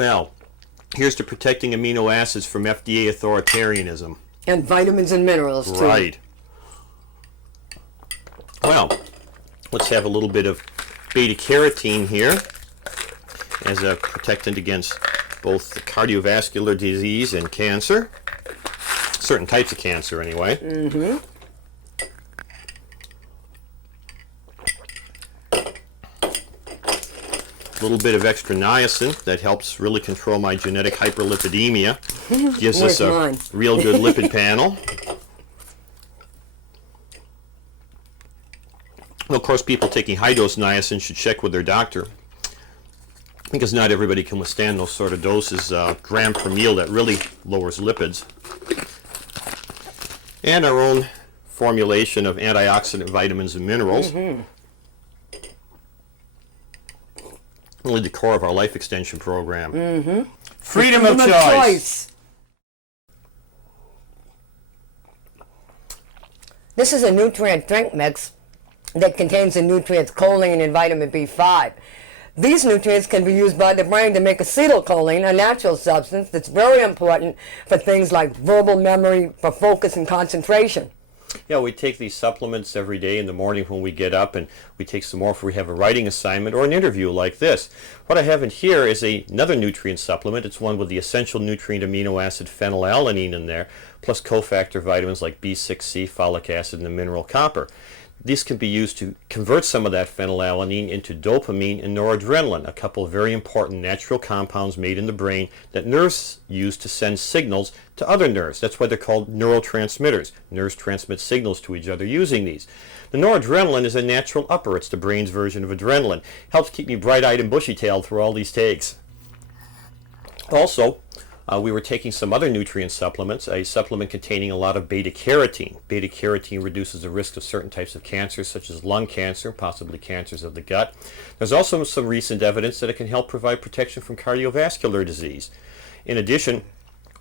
Well, here's to protecting amino acids from FDA authoritarianism. And vitamins and minerals, too. Right. Well, let's have a little bit of beta-carotene here as a protectant against both cardiovascular disease and cancer. Certain types of cancer, anyway. Mm-hmm. A little bit of extra niacin that helps really control my genetic hyperlipidemia. Gives us a real good lipid panel. Well, of course, people taking high-dose niacin should check with their doctor, because not everybody can withstand those sort of doses. Gram per meal, that really lowers lipids. And our own formulation of antioxidant vitamins and minerals. Mm-hmm. Really the core of our life extension program. Mm-hmm. Freedom of choice. This is a nutrient drink mix that contains the nutrients choline and vitamin B5. These nutrients can be used by the brain to make acetylcholine, a natural substance that's very important for things like verbal memory, for focus and concentration. Yeah, we take these supplements every day in the morning when we get up, and we take some more if we have a writing assignment or an interview like this. What I have in here is another nutrient supplement. It's one with the essential nutrient amino acid phenylalanine in there, plus cofactor vitamins like B6, folic acid, and the mineral copper. These can be used to convert some of that phenylalanine into dopamine and noradrenaline, a couple of very important natural compounds made in the brain that nerves use to send signals to other nerves. That's why they're called neurotransmitters. Nerves transmit signals to each other using these. The noradrenaline is a natural upper. It's the brain's version of adrenaline. Helps keep me bright-eyed and bushy-tailed through all these takes. Also, we were taking some other nutrient supplements, a supplement containing a lot of beta-carotene. Beta-carotene reduces the risk of certain types of cancers, such as lung cancer, possibly cancers of the gut. There's also some recent evidence that it can help provide protection from cardiovascular disease. In addition,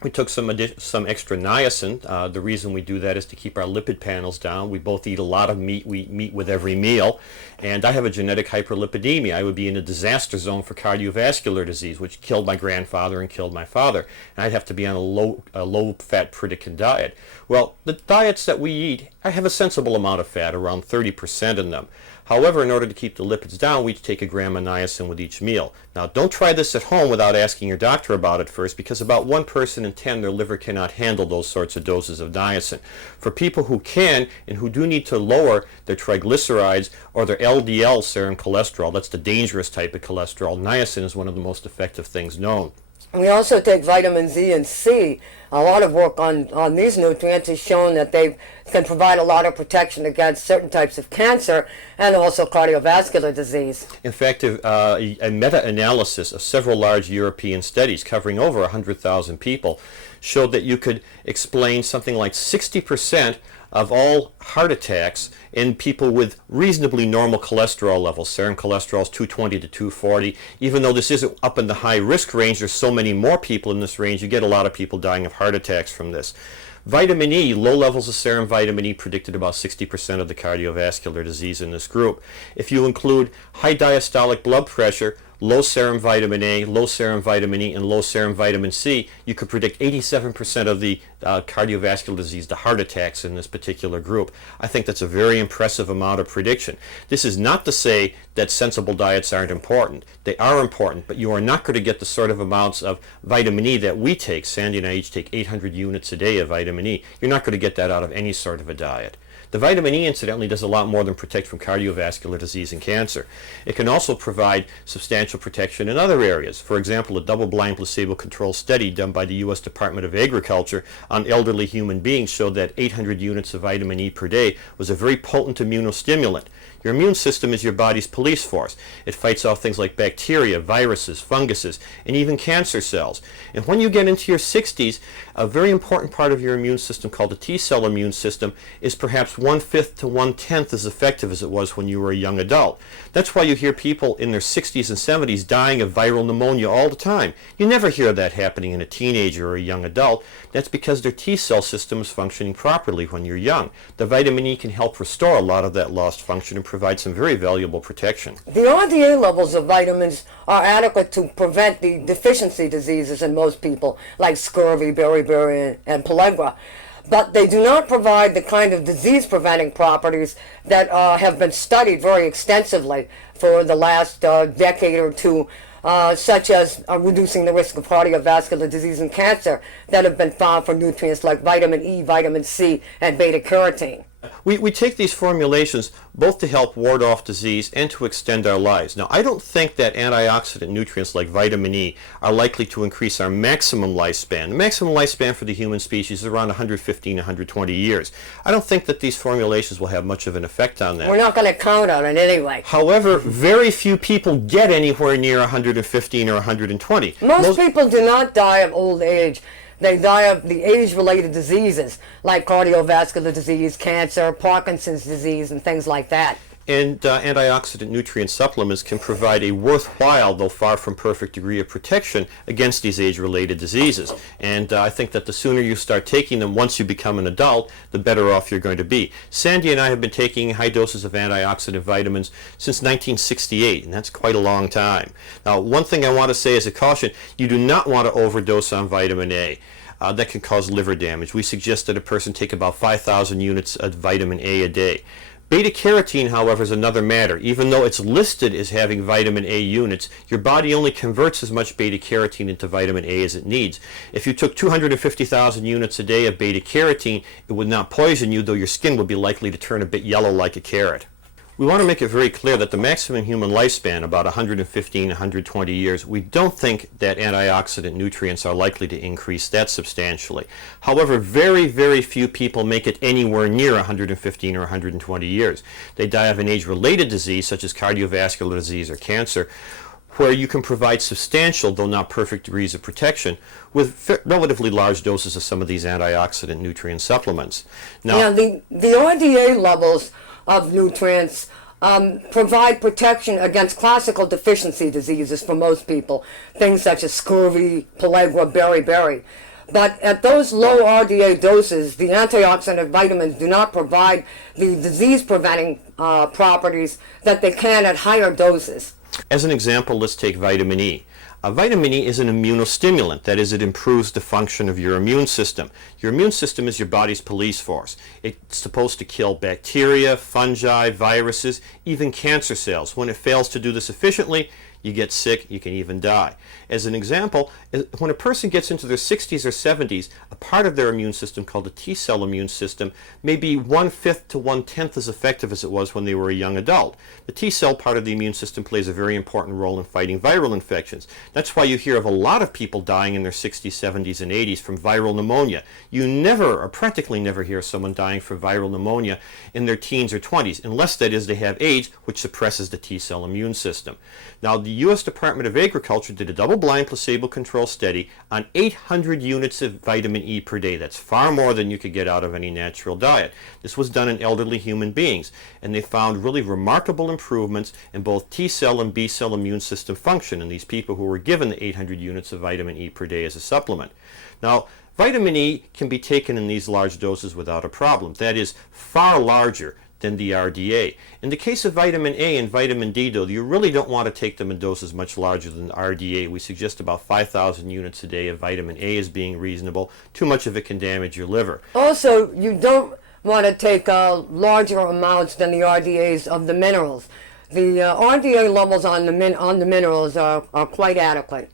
we took some extra niacin. The reason we do that is to keep our lipid panels down. We both eat a lot of meat. We eat meat with every meal. And I have a genetic hyperlipidemia. I would be in a disaster zone for cardiovascular disease, which killed my grandfather and killed my father. And I'd have to be on a low-fat Pritikin diet. Well, the diets that we eat, I have a sensible amount of fat, around 30% in them. However, in order to keep the lipids down, we take a gram of niacin with each meal. Now, don't try this at home without asking your doctor about it first, because about 1 person in 10, their liver cannot handle those sorts of doses of niacin. For people who can and who do need to lower their triglycerides or their LDL serum cholesterol, that's the dangerous type of cholesterol, niacin is one of the most effective things known. We also take vitamins E and C. A lot of work on these nutrients has shown that they can provide a lot of protection against certain types of cancer and also cardiovascular disease. In fact, a meta-analysis of several large European studies covering over 100,000 people showed that you could explain something like 60% of all heart attacks in people with reasonably normal cholesterol levels. Serum cholesterol is 220 to 240. Even though this isn't up in the high risk range, there's so many more people in this range, you get a lot of people dying of heart attacks from this. Vitamin E, low levels of serum vitamin E predicted about 60% of the cardiovascular disease in this group. If you include high diastolic blood pressure, low serum vitamin A, low serum vitamin E, and low serum vitamin C, you could predict 87% of the cardiovascular disease, the heart attacks in this particular group. I think that's a very impressive amount of prediction. This is not to say that sensible diets aren't important. They are important, but you are not going to get the sort of amounts of vitamin E that we take. Sandy and I each take 800 units a day of vitamin E. You're not going to get that out of any sort of a diet. The vitamin E, incidentally, does a lot more than protect from cardiovascular disease and cancer. It can also provide substantial protection in other areas. For example, a double-blind placebo-controlled study done by the U.S. Department of Agriculture on elderly human beings showed that 800 units of vitamin E per day was a very potent immunostimulant. Your immune system is your body's police force. It fights off things like bacteria, viruses, funguses, and even cancer cells. And when you get into your 60s, a very important part of your immune system called the T-cell immune system is perhaps 1/5 to 1/10 as effective as it was when you were a young adult. That's why you hear people in their 60s and 70s dying of viral pneumonia all the time. You never hear that happening in a teenager or a young adult. That's because their T-cell system is functioning properly when you're young. The vitamin E can help restore a lot of that lost function and provide some very valuable protection. The RDA levels of vitamins are adequate to prevent the deficiency diseases in most people, like scurvy, beriberi, and pellagra. But they do not provide the kind of disease-preventing properties that have been studied very extensively for the last decade or two, such as reducing the risk of cardiovascular disease and cancer that have been found for nutrients like vitamin E, vitamin C, and beta-carotene. We take these formulations both to help ward off disease and to extend our lives. Now, I don't think that antioxidant nutrients like vitamin E are likely to increase our maximum lifespan. The maximum lifespan for the human species is around 115, 120 years. I don't think that these formulations will have much of an effect on that. We're not going to count on it anyway. However, very few people get anywhere near 115 or 120. Most people do not die of old age. They die of the age-related diseases like cardiovascular disease, cancer, Parkinson's disease, and things like that. And antioxidant nutrient supplements can provide a worthwhile, though far from perfect, degree of protection against these age-related diseases. And I think that the sooner you start taking them once you become an adult, the better off you're going to be. Sandy and I have been taking high doses of antioxidant vitamins since 1968, and that's quite a long time. Now, one thing I want to say as a caution, you do not want to overdose on vitamin A. That can cause liver damage. We suggest that a person take about 5,000 units of vitamin A a day. Beta-carotene, however, is another matter. Even though it's listed as having vitamin A units, your body only converts as much beta-carotene into vitamin A as it needs. If you took 250,000 units a day of beta-carotene, it would not poison you, though your skin would be likely to turn a bit yellow like a carrot. We want to make it very clear that the maximum human lifespan, about 115, 120 years, we don't think that antioxidant nutrients are likely to increase that substantially. However, very, very few people make it anywhere near 115 or 120 years. They die of an age-related disease, such as cardiovascular disease or cancer, where you can provide substantial, though not perfect, degrees of protection with relatively large doses of some of these antioxidant nutrient supplements. Now, the RDA levels of nutrients provide protection against classical deficiency diseases for most people, things such as scurvy, pellagra, beriberi. But at those low RDA doses, the antioxidant vitamins do not provide the disease-preventing properties that they can at higher doses. As an example, let's take vitamin E. Vitamin E is an immunostimulant, that is, it improves the function of your immune system. Your immune system is your body's police force. It's supposed to kill bacteria, fungi, viruses, even cancer cells. When it fails to do this efficiently, you get sick, you can even die. As an example, when a person gets into their 60s or 70s, a part of their immune system called the T-cell immune system may be 1/5 to 1/10 as effective as it was when they were a young adult. The T-cell part of the immune system plays a very important role in fighting viral infections. That's why you hear of a lot of people dying in their 60s, 70s, and 80s from viral pneumonia. You never, or practically never, hear someone dying from viral pneumonia in their teens or 20s, unless that is they have AIDS, which suppresses the T-cell immune system. Now, the U.S. Department of Agriculture did a double-blind placebo-controlled study on 800 units of vitamin E per day. That's far more than you could get out of any natural diet. This was done in elderly human beings, and they found really remarkable improvements in both T-cell and B-cell immune system function in these people who were given the 800 units of vitamin E per day as a supplement. Now, vitamin E can be taken in these large doses without a problem. That is far larger than the RDA. In the case of vitamin A and vitamin D, though, you really don't want to take them in doses much larger than the RDA. We suggest about 5,000 units a day of vitamin A as being reasonable. Too much of it can damage your liver. Also, you don't want to take larger amounts than the RDAs of the minerals. The RDA levels on the minerals are quite adequate.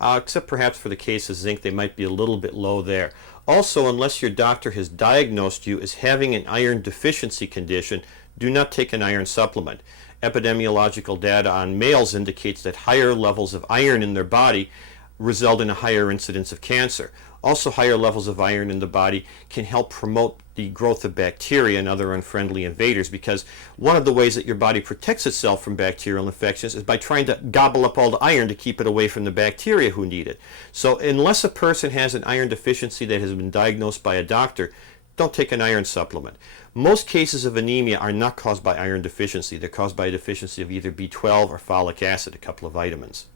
Except perhaps for the case of zinc, they might be a little bit low there. Also, unless your doctor has diagnosed you as having an iron deficiency condition, do not take an iron supplement. Epidemiological data on males indicates that higher levels of iron in their body result in a higher incidence of cancer. Also, higher levels of iron in the body can help promote the growth of bacteria and other unfriendly invaders, because one of the ways that your body protects itself from bacterial infections is by trying to gobble up all the iron to keep it away from the bacteria who need it. So unless a person has an iron deficiency that has been diagnosed by a doctor, don't take an iron supplement. Most cases of anemia are not caused by iron deficiency. They're caused by a deficiency of either B12 or folic acid, a couple of vitamins.